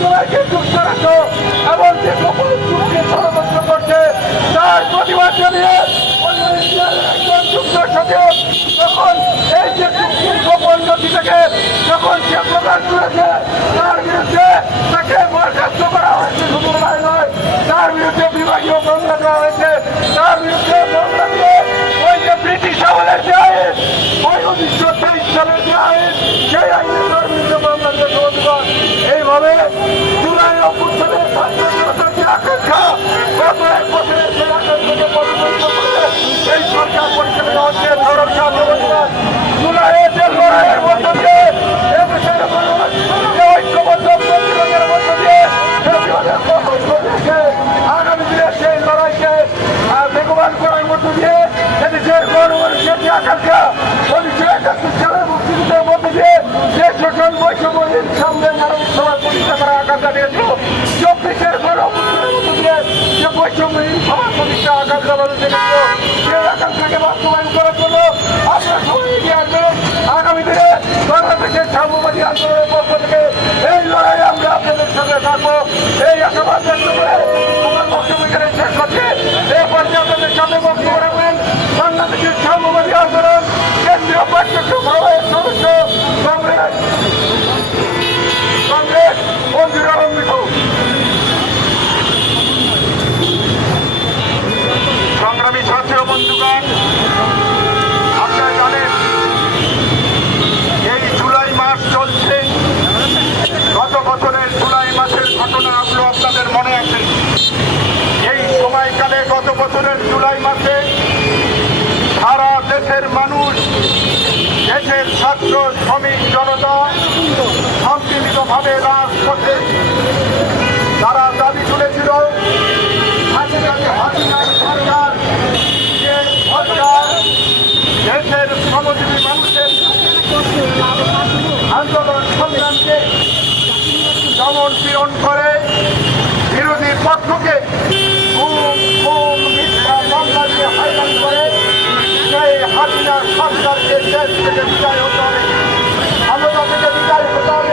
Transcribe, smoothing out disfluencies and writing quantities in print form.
জুলাইকে যুক্তরাষ্ট্র এবং যে গোপন চুক্তি ষড়যন্ত্র করছে তার প্রতিবাদ জানিয়ে একজন যুক্ত সচিব যখন এই যে চুক্তির গোপন নথি থেকে যখন সে প্রকাশ করেছে তার বিরুদ্ধে তাকে বরখাস্ত করা হয়েছে, শুধু নয় তার বিরুদ্ধে বিভাগীয় মামলা দেওয়া হয়েছে, তার বিরুদ্ধে মামলা দিয়ে ওই যে ব্রিটিশ আমলের যে আইন, ওই 1923 সালের যে আইন, সেই আইনের বিরুদ্ধে মামলা দিয়েছে। এইভাবে জুলাই অভ্যুত্থানের ছাত্রদের যে আকাঙ্ক্ষা গত 1 বছরের সেই আকাঙ্ক্ষাকে পরিবর্তন করে এই সরকার পরিচালিত হচ্ছে ধরন জুলাইয়ের যে লড়াইয়ের মধ্য দিয়ে এদেশের মানুষ যে ঐক্যবদ্ধ প্রতিরোধের মধ্য দিয়ে আগামী দিনে সেই লড়াইকে বেগবান করার মধ্য দিয়ে এদেশের গণমানুষের যে আকাঙ্ক্ষা 1971 সালের মুক্তিযুদ্ধের মধ্য দিয়ে যে সকল বৈষম্যহীন সামনে মানবিক সমাজ প্রতিষ্ঠা করার আকাঙ্ক্ষা দিয়েছিল, 24-এর গণঅভ্যুত্থানের মধ্য দিয়ে যে বৈষম্যহীন সমাজ প্রতিষ্ঠা আকাঙ্ক্ষা মানুষের ছিল, সেই আকাঙ্ক্ষাকে বাস্তবায়ন করার জন্য আপনারা সবাই এগিয়ে আসবেন। আগামী দিনে বাংলাদেশের সাম্যবাদী আন্দোলনের পক্ষ থেকে এই লড়াই আমরা আপনাদের সঙ্গে থাকবো, এই আশাবাদ ব্যক্ত করে আমার বক্তব্য এখানে শেষ করছে। এই পর্যায়ে আপনাদের সামনে বক্তব্য রাখবেন বাংলাদেশের সাম্যবাদী আন্দোলন কেন্দ্রীয় প্রত্যক্ষ সভাপতির সদস্য কংগ্রেস মঞ্জুর আলম মিঠু। সংগ্রামী ছাত্র বন্ধুগণ, আপনারা জানেন এই জুলাই মাস চলছে। গত বছরের জুলাই মাসের ঘটনাগুলো আপনাদের মনে আছে। এই সময়কালে গত বছরের জুলাই মাসে সারা দেশের মানুষ, দেশের ছাত্র শ্রমিক জনতা সম্মিলিতভাবে রাজপথে তারা দাবি তুলেছিল সরকার, যে সরকার দেশের শ্রমজীবী মানুষের আন্দোলন সংগ্রামকে দমন পীড়ন করে, বিরোধী পক্ষকে মিথ্যা মামলা দিয়ে হয়রান করে সেই হাসিনা সরকারকে দেশ থেকে বিদায় হতে হবে, ক্ষমতা থেকে বিদায় হতে হবে।